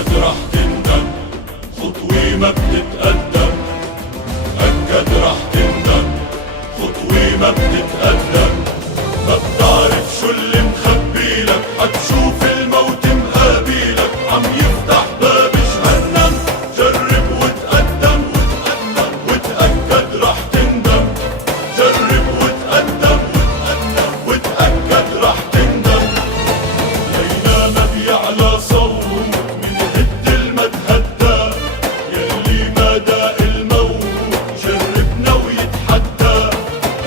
أكد راح تندم، خطوي ما بتتقدم. أكد راح تندم، خطوي ما بتتقدم. ما بتعرف شو اللي مخبيلك، حتشوف الموت مقابيلك عم يفتح باب جهنم. جرب وتقدم وتقدم وتأكد راح تندم. جرب وتقدم وتقدم وتأكد راح تندم. لينا ما بيعلى صوت من هد المتهدى، يلي ما داق الموت جربنا ويتحدى.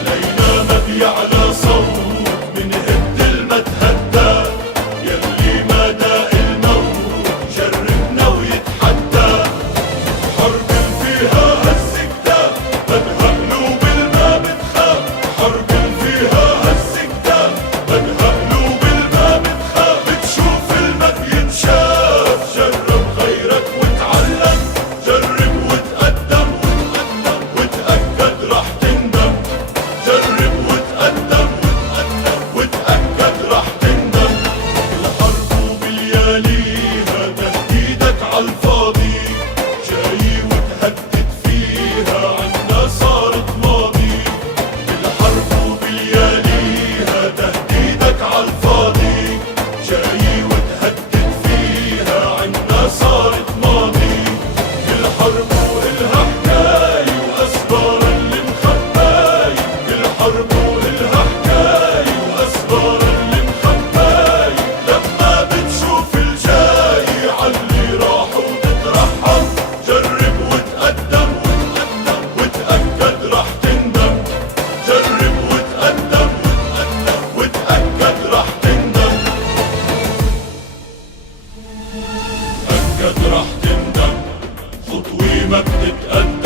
لينا ما بيعلى صوت من هد المتهدى، يلي ما داق الموت جربنا ويتحدى. حرب فيها هز كتاب بدها قلوب الما بتخاف. حرب فيها هز كتاب بدها قلوب الما بتخاف. بتشوف الما بينشاف، جرب غيرك وتعلم. جرب وتقدم وتقدم وتأكد راح تندم. جرب وتقدم وتقدم وتأكد راح تندم. الحرب وبلياليها تهديدك عالفاضي، جاي وتهدد فيها عنا صارت ماضي. الحرب وبلياليها تهديدك عالفاضي، جاي وتهدد فيها عنا صارت ماضي. الحرب وإلها حكاية وأسرار اللي مخباية. الحرب وإلها حكاية وأسرار اللي مخباية. لما بتشوف الجاي عاللي راحوا تترحم. جرب وتقدم وتقدم وتأكد راح تندم. جرب وتقدم وتقدم وتأكد راح تندم. أكد راح تندم، خطوي ما بتتقدم.